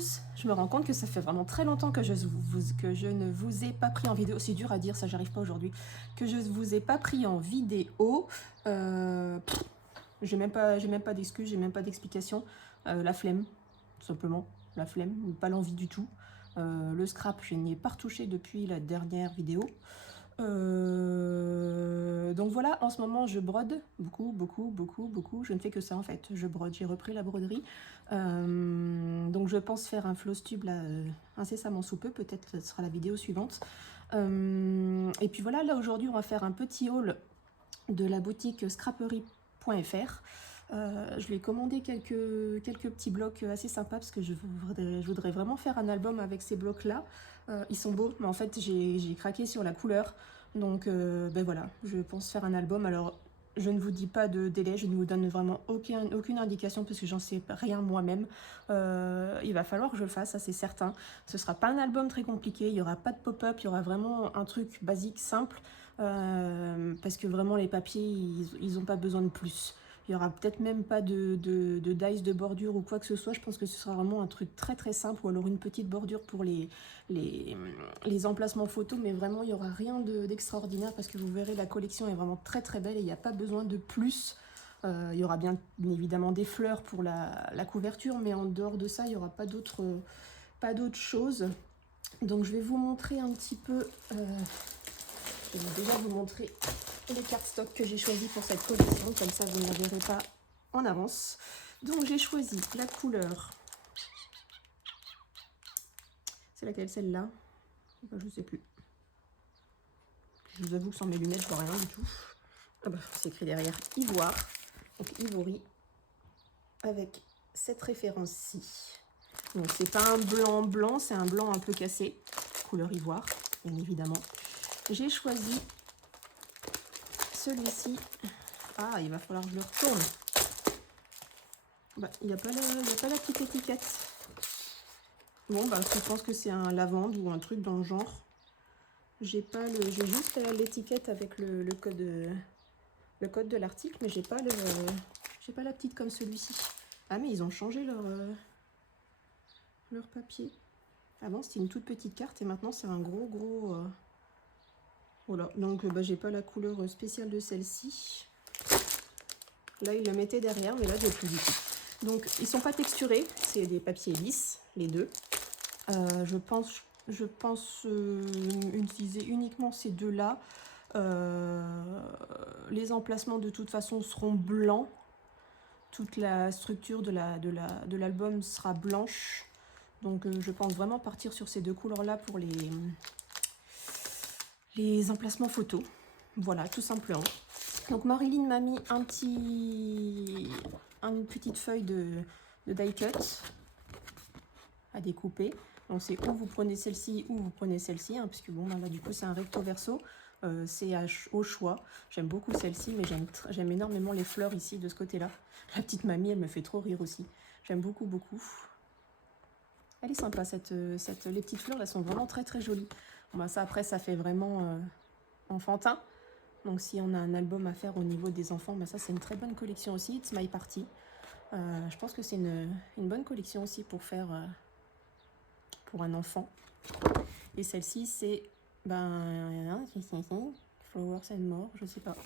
tous, je me rends compte que ça fait vraiment très longtemps que je ne vous ai pas pris en vidéo. C'est dur à dire, ça j'arrive pas aujourd'hui. Que je ne vous ai pas pris en vidéo. J'ai même pas d'excuses, j'ai même pas d'explication. La flemme, tout simplement. La flemme, pas l'envie du tout. Le scrap, je n'y ai pas retouché depuis la dernière vidéo. Donc voilà, en ce moment je brode beaucoup. Je ne fais que ça en fait, je brode, j'ai repris la broderie. Donc je pense faire un floss tube là, incessamment sous peu, peut-être ce sera la vidéo suivante. Et puis voilà, là aujourd'hui on va faire un petit haul de la boutique scraperie.fr. Je lui ai commandé quelques petits blocs assez sympas parce que je voudrais vraiment faire un album avec ces blocs là. Ils sont beaux, mais en fait j'ai craqué sur la couleur. Donc ben voilà, je pense faire un album. Alors je ne vous dis pas de délai, je ne vous donne vraiment aucune indication parce que j'en sais rien moi-même. Il va falloir que je le fasse, ça c'est certain. Ce sera pas un album très compliqué, il n'y aura pas de pop-up, il y aura vraiment un truc basique, simple. Parce que vraiment les papiers, ils n'ont pas besoin de plus. Il n'y aura peut-être même pas de dice de bordure ou quoi que ce soit. Je pense que ce sera vraiment un truc très très simple, ou alors une petite bordure pour les emplacements photos, mais vraiment il n'y aura rien d'extraordinaire parce que vous verrez la collection est vraiment très très belle et il n'y a pas besoin de plus. Il y aura bien évidemment des fleurs pour la couverture, mais en dehors de ça il n'y aura pas d'autres choses. Donc je vais vous montrer un petit peu, je vais déjà vous montrer les cartes stock que j'ai choisies pour cette collection, comme ça vous ne la verrez pas en avance. Donc j'ai choisi la couleur, c'est laquelle, celle-là? Je ne sais plus. Je vous avoue que sans mes lunettes, je vois rien du tout. Ah bah, c'est écrit derrière ivoire, donc ivory, avec cette référence-ci. Donc c'est pas un blanc blanc, c'est un blanc un peu cassé, couleur ivoire, bien évidemment. J'ai choisi celui-ci. Ah, il va falloir que je le retourne. Bah, il n'y a pas la petite étiquette. Bon, bah, je pense que c'est un lavande ou un truc dans le genre. J'ai juste l'étiquette avec le code de l'article, mais j'ai pas la petite comme celui-ci. Ah, mais ils ont changé leur papier. Avant, c'était une toute petite carte et maintenant, c'est un gros... Voilà, donc bah, j'ai pas la couleur spéciale de celle-ci. Là, ils le mettaient derrière, mais là, j'ai plus du tout. Donc, ils sont pas texturés, c'est des papiers lisses, les deux. Je pense utiliser uniquement ces deux-là. Les emplacements, de toute façon, seront blancs. Toute la structure de l'album sera blanche. Donc, je pense vraiment partir sur ces deux couleurs-là pour les emplacements photos. Voilà, tout simplement. Donc Marilyn m'a mis une petite feuille de die cut à découper. Donc c'est ou vous prenez celle-ci ou vous prenez celle-ci, hein, puisque bon là du coup c'est un recto verso. C'est au choix. J'aime beaucoup celle-ci, mais j'aime énormément les fleurs ici de ce côté-là. La petite mamie, elle me fait trop rire aussi. J'aime beaucoup. Elle est sympa les petites fleurs, elles sont vraiment très très jolies. Bon, bah, ça après ça fait vraiment enfantin. Donc si on a un album à faire au niveau des enfants, bah ça c'est une très bonne collection aussi. It's My Party. Je pense que c'est une bonne collection aussi pour faire pour un enfant. Et celle-ci c'est Flowers and More, je sais pas.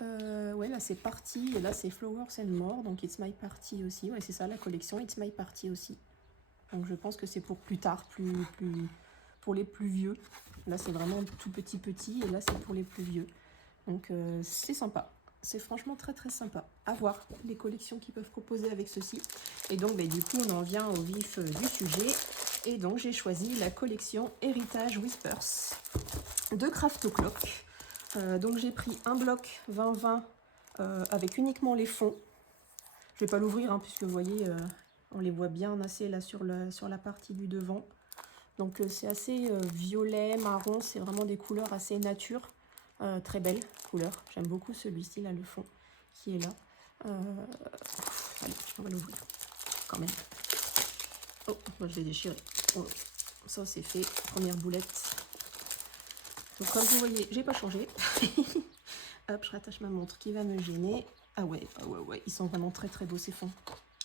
Ouais, là c'est Party et là c'est Flowers and More, donc It's My Party aussi. Ouais, c'est ça la collection It's My Party aussi. Donc je pense que c'est pour plus tard, pour les plus vieux. Là c'est vraiment tout petit et là c'est pour les plus vieux. Donc c'est sympa, c'est franchement très très sympa à voir les collections qu'ils peuvent proposer avec ceci. Et donc bah, du coup on en vient au vif du sujet. Et donc j'ai choisi la collection Heritage Whispers de Craft O'Clock. Donc j'ai pris un bloc 20-20 avec uniquement les fonds. Je vais pas l'ouvrir hein, puisque vous voyez on les voit bien assez là sur la partie du devant. Donc c'est assez violet, marron, c'est vraiment des couleurs assez nature. Très belle couleur, j'aime beaucoup celui-ci là, le fond qui est là. Allez, on va l'ouvrir quand même. Oh, moi je l'ai déchiré. Oh, ça c'est fait, première boulette. Donc comme vous voyez, j'ai pas changé. Hop, je rattache ma montre qui va me gêner. Ah ouais, ils sont vraiment très très beaux ces fonds.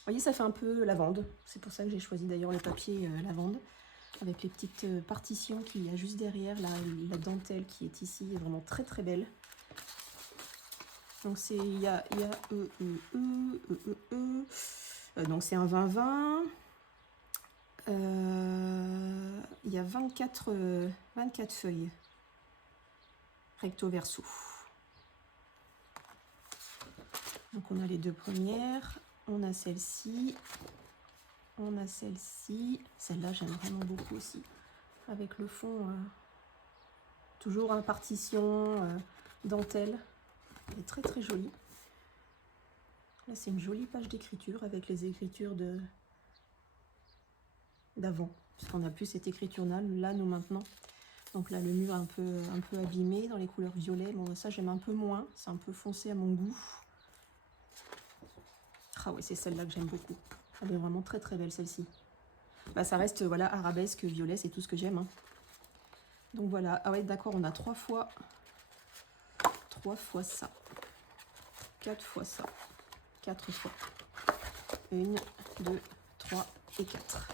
voyez, ça fait un peu lavande. C'est pour ça que j'ai choisi d'ailleurs le papier lavande. Avec les petites partitions qu'il y a juste derrière. La dentelle qui est ici est vraiment très très belle. Donc c'est donc c'est un 20-20. Il y a 24 feuilles. Recto verso. Donc on a les deux premières. On a celle-ci. On a celle-ci. Celle-là j'aime vraiment beaucoup aussi. Avec le fond toujours en partition dentelle. Elle est très très jolie. Là c'est une jolie page d'écriture avec les écritures d'avant, puisqu'on n'a plus cette écriture là nous maintenant. Donc là le mur est un peu abîmé dans les couleurs violet. Bon ça j'aime un peu moins, c'est un peu foncé à mon goût. Ah ouais, c'est celle-là que j'aime beaucoup. Elle est vraiment très très belle celle-ci. Bah ça reste voilà arabesque, violet, c'est tout ce que j'aime. Hein. Donc voilà, ah ouais d'accord, on a 3 fois ça. 4 fois ça. 4 fois. 1, 2, 3 et 4.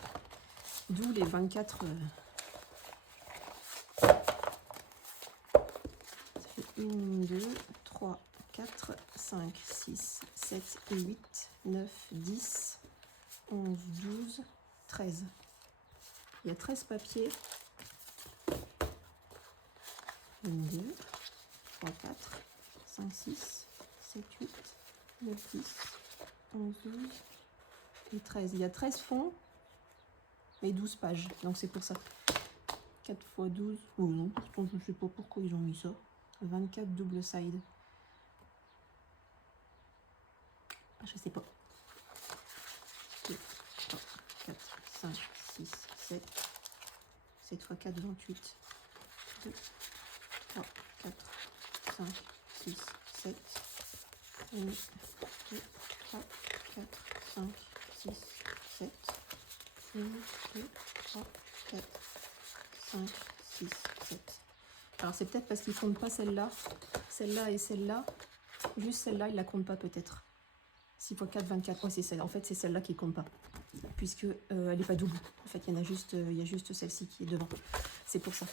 D'où les 24. Ça fait 1, 2, 3, 4, 5, 6, 7 et 8, 9, 10, 11, 12, 13. Il y a 13 papiers. 1, 2, 3, 4, 5, 6, 7, 8, 9, 10, 11, 12 et 13. Il y a 13 fonds et 12 pages. Donc c'est pour ça. 4 x 12. Oh non, je ne sais pas pourquoi ils ont mis ça. 24 double side. Je sais pas. 2, 3, 4, 5, 6, 7. 7 x 4, 28. 2, 3, 4, 5, 6, 7. 1, 2, 3, 4, 5, 6, 7. 1, 2, 3, 4, 5, 6, 7. Alors c'est peut-être parce qu'ils ne comptent pas celle-là. Celle-là et celle-là. Juste celle-là, ils ne la comptent pas peut-être. 6 x 4, 24. Ouais, c'est celle. En fait, c'est celle-là qui ne compte pas. Puisque elle n'est pas double. En fait, il y a juste celle-ci qui est devant. C'est pour ça.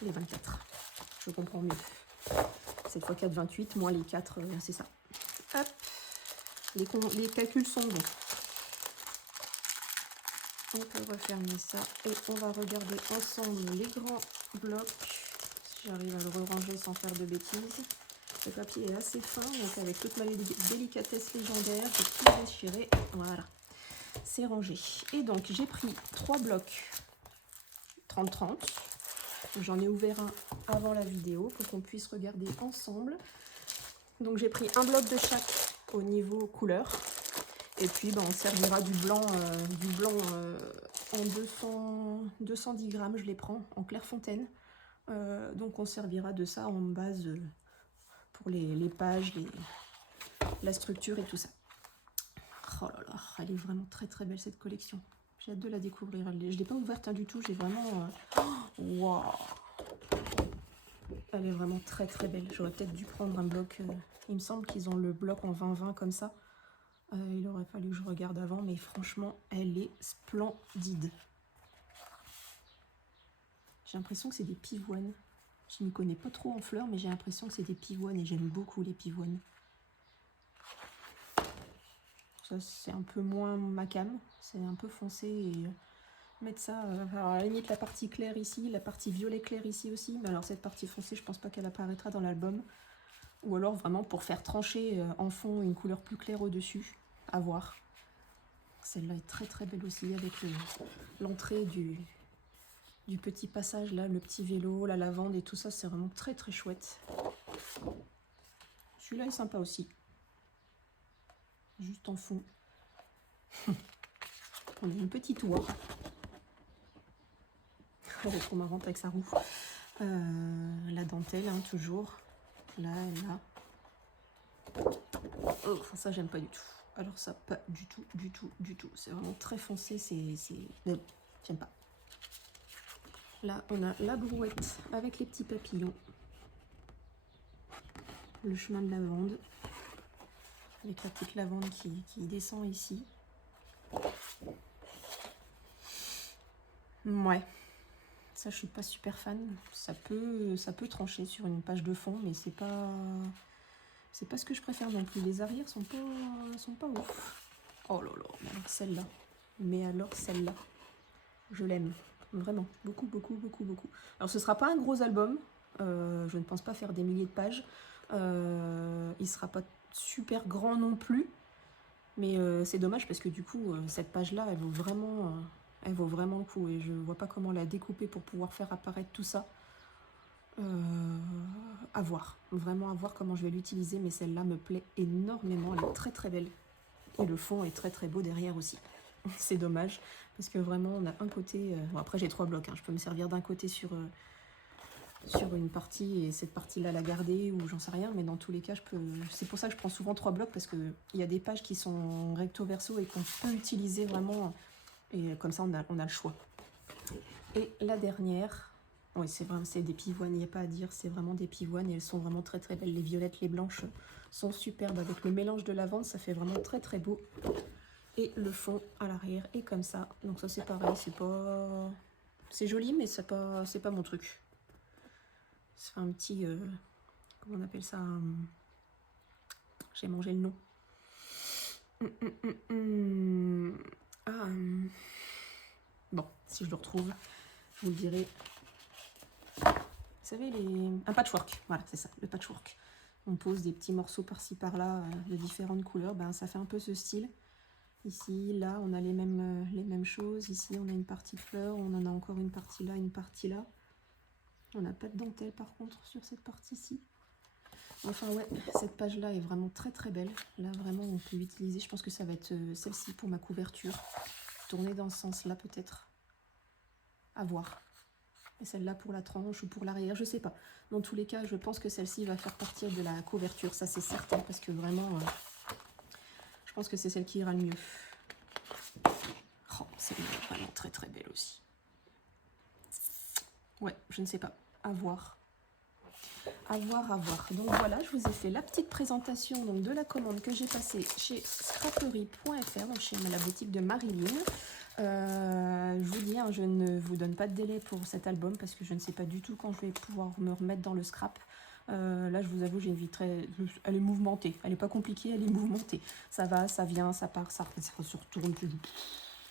Les 24. Je comprends mieux. 7 x 4, 28. Moins les 4, c'est ça. Hop. Les calculs sont bons. On peut refermer ça. Et on va regarder ensemble les grands blocs. Si j'arrive à le ranger sans faire de bêtises. Le papier est assez fin, donc avec toute ma délicatesse légendaire, j'ai tout déchiré. Voilà, c'est rangé. Et donc j'ai pris 3 blocs 30-30. J'en ai ouvert un avant la vidéo pour qu'on puisse regarder ensemble. Donc j'ai pris un bloc de chaque au niveau couleur. Et puis on servira du blanc en 210 grammes, je les prends en Clairefontaine. Donc on servira de ça en base pour les pages, la structure et tout ça. Oh là là, elle est vraiment très très belle cette collection. J'ai hâte de la découvrir. Je ne l'ai pas ouverte du tout, j'ai vraiment... Waouh. Elle est vraiment très très belle. J'aurais peut-être dû prendre un bloc... il me semble qu'ils ont le bloc en 20-20 comme ça. Il aurait fallu que je regarde avant, mais franchement, elle est splendide. J'ai l'impression que c'est des pivoines. Je ne m'y connais pas trop en fleurs, mais j'ai l'impression que c'est des pivoines et j'aime beaucoup les pivoines. Ça, c'est un peu moins ma came, c'est un peu foncé et mettre ça, alors à la limite la partie claire ici, la partie violet clair ici aussi, mais alors cette partie foncée, je pense pas qu'elle apparaîtra dans l'album. Ou alors vraiment pour faire trancher en fond une couleur plus claire au-dessus, à voir. Celle-là est très très belle aussi avec l'entrée du petit passage là, le petit vélo, la lavande et tout ça, c'est vraiment très très chouette. Celui-là est sympa aussi. Juste en fond. On a une petite oie. Elle est trop marrante avec sa roue. La dentelle, hein, toujours. Là, là. Oh, ça, j'aime pas du tout. Alors ça, pas du tout, du tout, du tout. C'est vraiment très foncé, non, j'aime pas. Là, on a la brouette avec les petits papillons. Le chemin de lavande. Avec la petite lavande qui descend ici. Ouais, ça je suis pas super fan. Ça peut trancher sur une page de fond, mais c'est pas ce que je préfère non plus. Les arrières sont pas ouf. Oh là là, mais alors celle-là. Mais alors celle-là, je l'aime. Vraiment, beaucoup, beaucoup, beaucoup, beaucoup. Alors ce sera pas un gros album. Je ne pense pas faire des milliers de pages. Il sera pas super grand non plus. Mais c'est dommage parce que du coup, cette page-là, elle vaut vraiment le coup. Et je vois pas comment la découper pour pouvoir faire apparaître tout ça. À voir. Vraiment à voir comment je vais l'utiliser. Mais celle-là me plaît énormément. Elle est très très belle. Et le fond est très très beau derrière aussi. C'est dommage. Parce que vraiment, on a un côté... Bon, après, j'ai 3 blocs. Hein. Je peux me servir d'un côté sur une partie et cette partie-là la garder ou j'en sais rien. Mais dans tous les cas, c'est pour ça que je prends souvent 3 blocs parce qu'il y a des pages qui sont recto verso et qu'on peut utiliser vraiment. Et comme ça, on a le choix. Et la dernière... Oui, c'est des pivoines, il n'y a pas à dire. C'est vraiment des pivoines et elles sont vraiment très très belles. Les violettes, les blanches sont superbes. Avec le mélange de lavande, ça fait vraiment très très beau. Et le fond à l'arrière est comme ça. Donc ça c'est pareil, c'est joli mais c'est pas mon truc. C'est un petit... comment on appelle ça, j'ai mangé le nom. Bon, si je le retrouve, je vous le dirai. Vous savez, un patchwork. Voilà, c'est ça, le patchwork. On pose des petits morceaux par-ci par-là de différentes couleurs. Ben, ça fait un peu ce style. Ici, là, on a les mêmes choses. Ici, on a une partie de fleurs. On en a encore une partie là, une partie là. On n'a pas de dentelle, par contre, sur cette partie-ci. Enfin, ouais, cette page-là est vraiment très, très belle. Là, vraiment, on peut l'utiliser. Je pense que ça va être celle-ci pour ma couverture. Tourner dans ce sens-là, peut-être. À voir. Et celle-là pour la tranche ou pour l'arrière, je sais pas. Dans tous les cas, je pense que celle-ci va faire partir de la couverture. Ça, c'est certain, parce que vraiment... je pense que c'est celle qui ira le mieux. Oh, c'est vraiment très très belle aussi. Ouais, je ne sais pas. À voir. À voir, à voir. Donc voilà, je vous ai fait la petite présentation donc, de la commande que j'ai passée chez scraperie.fr, donc chez la boutique de Marilyn. Je vous dis, hein, je ne vous donne pas de délai pour cet album parce que je ne sais pas du tout quand je vais pouvoir me remettre dans le scrap. Là, je vous avoue, j'ai une vie très... Elle est mouvementée. Elle n'est pas compliquée, elle est mouvementée. Ça va, ça vient, ça part, ça se retourne.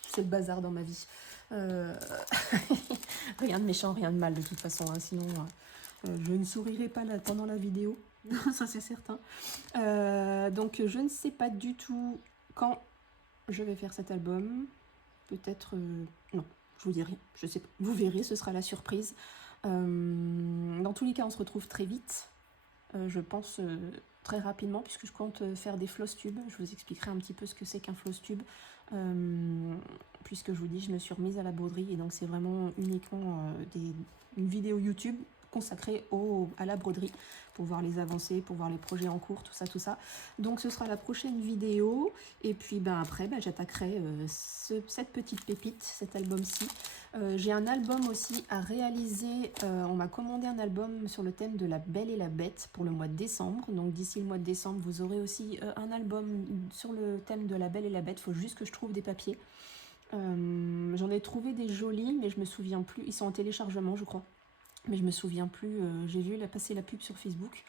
C'est le bazar dans ma vie. Rien de méchant, rien de mal de toute façon. Hein, sinon, je ne sourirai pas là, pendant la vidéo. Ça, c'est certain. Donc, je ne sais pas du tout quand je vais faire cet album. Peut-être... non, je vous dis rien. Je sais pas. Vous verrez, ce sera la surprise. Dans tous les cas, on se retrouve très vite. Je pense très rapidement, puisque je compte faire des floss tubes. Je vous expliquerai un petit peu ce que c'est qu'un floss tube. Puisque je vous dis, je me suis remise à la broderie. Et donc, c'est vraiment uniquement une vidéo YouTube consacrée à la broderie, pour voir les avancées, pour voir les projets en cours, tout ça, tout ça. Donc ce sera la prochaine vidéo, et puis ben, après j'attaquerai cette petite pépite, cet album-ci. J'ai un album aussi à réaliser, on m'a commandé un album sur le thème de la Belle et la Bête pour le mois de décembre, donc d'ici le mois de décembre vous aurez aussi un album sur le thème de la Belle et la Bête. Il faut juste que je trouve des papiers. J'en ai trouvé des jolis, mais je me souviens plus, ils sont en téléchargement je crois. Mais je me souviens plus, j'ai vu passer la pub sur Facebook.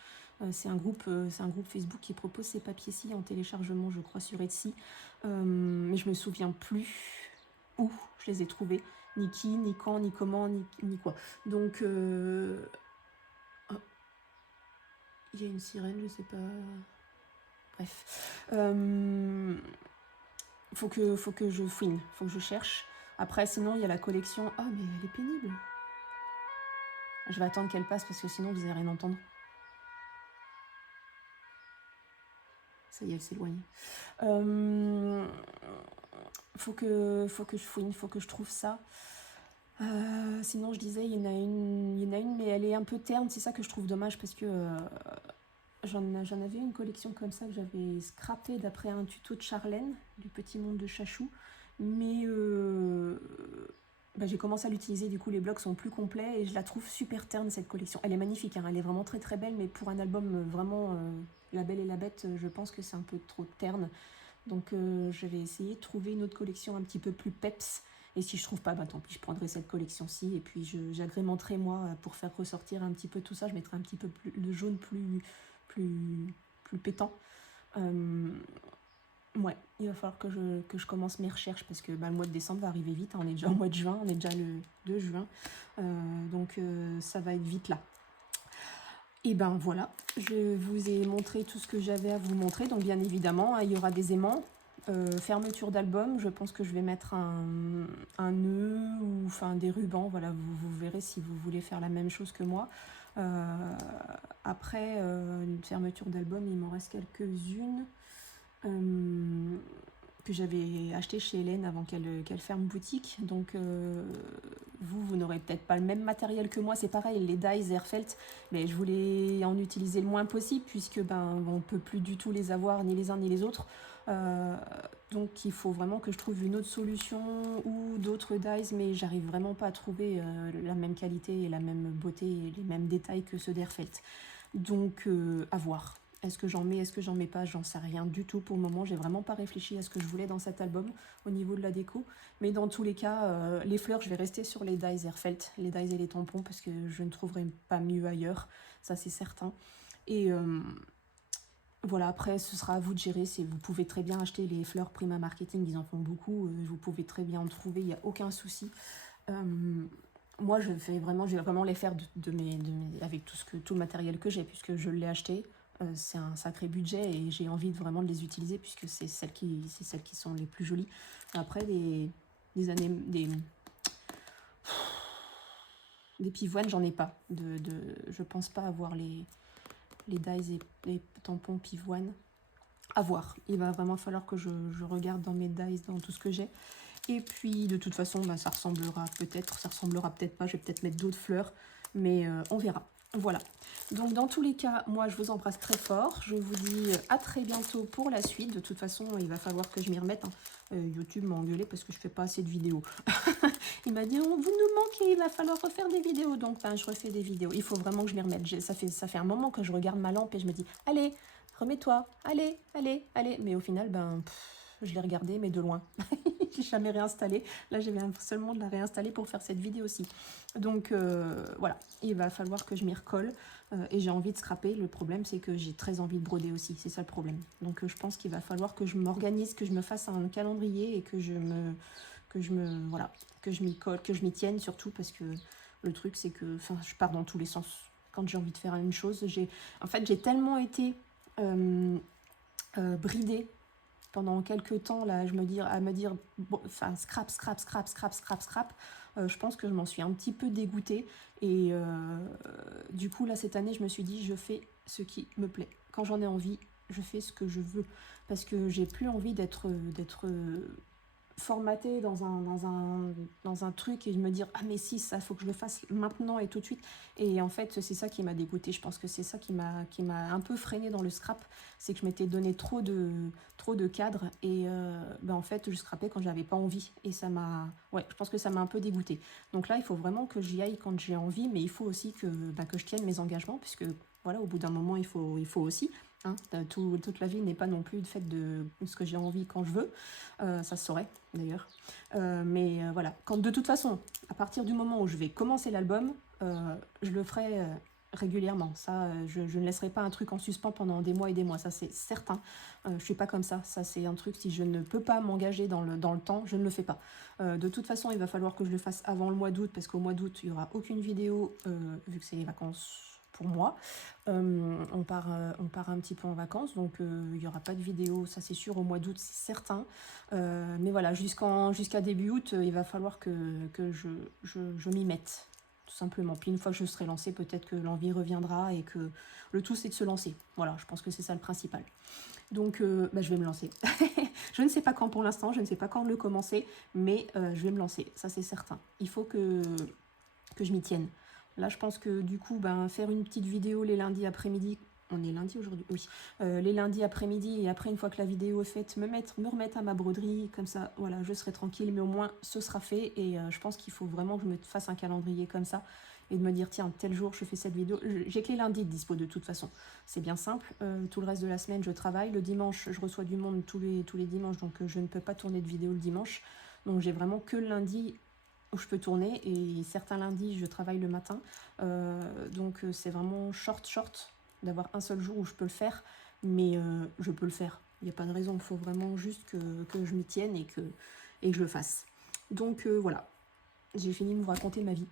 C'est un groupe Facebook qui propose ces papiers-ci en téléchargement, je crois, sur Etsy. Mais je me souviens plus où je les ai trouvés, ni qui, ni quand, ni comment, ni quoi. Donc, oh, il y a une sirène, je sais pas. Bref. Faut que je fouine, faut que je cherche. Après, sinon, il y a la collection... Ah, mais elle est pénible. Je vais attendre qu'elle passe parce que sinon vous n'allez rien entendre. Ça y est, elle s'éloigne. Faut que je fouine, faut que je trouve ça. Sinon, je disais, il y en a une, mais elle est un peu terne. C'est ça que je trouve dommage parce que j'en avais une collection comme ça que j'avais scrappée d'après un tuto de Charlène, du Petit Monde de Chachou. Mais j'ai commencé à l'utiliser, du coup les blocs sont plus complets et je la trouve super terne cette collection. Elle est magnifique, hein, elle est vraiment très belle, mais pour un album vraiment La Belle et la Bête, je pense que c'est un peu trop terne. Donc je vais essayer de trouver une autre collection un petit peu plus peps. Et si je trouve pas, bah tant pis, je prendrai cette collection-ci. Et puis j'agrémenterai moi pour faire ressortir un petit peu tout ça. Je mettrai un petit peu plus, le jaune plus pétant. Ouais, il va falloir que je commence mes recherches parce que bah, le mois de décembre va arriver vite. Hein. On est déjà au mois de juin, on est déjà le 2 juin. Donc ça va être vite là. Et ben voilà, je vous ai montré tout ce que j'avais à vous montrer. Donc bien évidemment, hein, il y aura des aimants. Fermeture d'album, je pense que je vais mettre un nœud ou enfin des rubans. Voilà, vous verrez si vous voulez faire la même chose que moi. Après, une fermeture d'album, il m'en reste quelques-unes. Que j'avais acheté chez Hélène avant qu'elle ferme boutique. Donc vous n'aurez peut-être pas le même matériel que moi, c'est pareil, les dies Airfelt, mais je voulais en utiliser le moins possible puisque ben on peut plus du tout les avoir ni les uns ni les autres. Donc il faut vraiment que je trouve une autre solution ou d'autres dies, mais j'arrive vraiment pas à trouver la même qualité et la même beauté et les mêmes détails que ceux d'Airfelt. Donc à voir. Est-ce que j'en mets, est-ce que j'en mets pas? J'en sais rien du tout pour le moment. J'ai vraiment pas réfléchi à ce que je voulais dans cet album au niveau de la déco. Mais dans tous les cas, les fleurs, je vais rester sur les dies Airfelt, les dies et les tampons, parce que je ne trouverai pas mieux ailleurs. Ça, c'est certain. Et voilà, après, ce sera à vous de gérer. Vous pouvez très bien acheter les fleurs Prima Marketing, ils en font beaucoup. Vous pouvez très bien en trouver, il n'y a aucun souci. Moi, je vais vraiment les faire avec tout le matériel que j'ai, puisque je l'ai acheté. C'est un sacré budget et j'ai envie vraiment de les utiliser puisque c'est celles qui sont les plus jolies. Après, des pivoines, j'en ai pas. Je pense pas avoir les dies et les tampons pivoines. À voir. Il va vraiment falloir que je regarde dans mes dies, dans tout ce que j'ai. Et puis, de toute façon, bah, ça ressemblera peut-être pas. Je vais peut-être mettre d'autres fleurs, mais on verra. Voilà. Donc, dans tous les cas, moi, je vous embrasse très fort. Je vous dis à très bientôt pour la suite. De toute façon, il va falloir que je m'y remette. Hein. YouTube m'a engueulé parce que je fais pas assez de vidéos. Il m'a dit, oh, vous nous manquez, il va falloir refaire des vidéos. Donc, ben, je refais des vidéos. Il faut vraiment que je m'y remette. Ça fait un moment que je regarde ma lampe et je me dis, allez, remets-toi, allez, allez, allez. Mais au final, ben, je l'ai regardé, mais de loin. J'ai jamais réinstallé. Là, je viens seulement de la réinstaller pour faire cette vidéo aussi. Donc, voilà. Il va falloir que je m'y recolle. Et j'ai envie de scraper. Le problème, c'est que j'ai très envie de broder aussi. C'est ça le problème. Donc, je pense qu'il va falloir que je m'organise, que je me fasse un calendrier et que je m'y colle, que je m'y tienne surtout parce que le truc, c'est que, je pars dans tous les sens. Quand j'ai envie de faire une chose, j'ai tellement été bridée pendant quelques temps là, à me dire bon, scrap, je pense que je m'en suis un petit peu dégoûtée et du coup là cette année je me suis dit je fais ce qui me plaît. Quand j'en ai envie, je fais ce que je veux parce que j'ai plus envie d'être formatée dans un truc et de me dire ah mais si ça faut que je le fasse maintenant et tout de suite et en fait c'est ça qui m'a dégoûtée. Je pense que c'est ça qui m'a un peu freinée dans le scrap, c'est que je m'étais donné trop de cadres et en fait je scrapais quand j'avais pas envie et ça m'a je pense que ça m'a un peu dégoûtée. Donc là il faut vraiment que j'y aille quand j'ai envie, mais il faut aussi que je tienne mes engagements puisque voilà, au bout d'un moment il faut aussi. Hein, toute la vie n'est pas non plus faite de ce que j'ai envie quand je veux. Ça se saurait d'ailleurs. Mais voilà, de toute façon, à partir du moment où je vais commencer l'album, je le ferai régulièrement. Ça, je ne laisserai pas un truc en suspens pendant des mois et des mois, ça c'est certain. Je suis pas comme ça. Ça c'est un truc, si je ne peux pas m'engager dans le temps, je ne le fais pas. De toute façon, il va falloir que je le fasse avant le mois d'août, parce qu'au mois d'août, il n'y aura aucune vidéo, vu que c'est les vacances pour moi. On part un petit peu en vacances, donc il n'y aura pas de vidéo, ça c'est sûr, au mois d'août, c'est certain. Mais voilà, jusqu'à début août, il va falloir que je m'y mette, tout simplement. Puis une fois que je serai lancée, peut-être que l'envie reviendra et que le tout c'est de se lancer. Voilà, je pense que c'est ça le principal. Donc je vais me lancer. Je ne sais pas quand pour l'instant, je ne sais pas quand le commencer, mais je vais me lancer, ça c'est certain. Il faut que je m'y tienne. Là, je pense que du coup, faire une petite vidéo les lundis après-midi, on est lundi aujourd'hui, oui, les lundis après-midi, et après, une fois que la vidéo est faite, me remettre à ma broderie, comme ça, voilà, je serai tranquille, mais au moins, ce sera fait, et je pense qu'il faut vraiment que je me fasse un calendrier comme ça, et de me dire tiens tel jour je fais cette vidéo. J'ai que les lundis de dispo de toute façon, c'est bien simple. Tout le reste de la semaine je travaille, le dimanche je reçois du monde tous les dimanches, donc je ne peux pas tourner de vidéo le dimanche, donc j'ai vraiment que le lundi où je peux tourner, et certains lundis je travaille le matin, donc c'est vraiment short d'avoir un seul jour où je peux le faire, mais je peux le faire, il n'y a pas de raison, il faut vraiment juste que je m'y tienne et que je le fasse. Donc voilà, j'ai fini de vous raconter ma vie.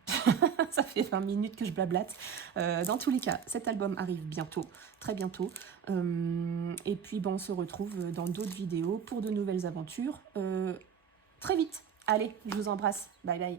Ça fait 20 minutes que je blablate. Dans tous les cas, cet album arrive bientôt, très bientôt. Et puis bon, on se retrouve dans d'autres vidéos pour de nouvelles aventures. Très vite. Allez, je vous embrasse. Bye bye.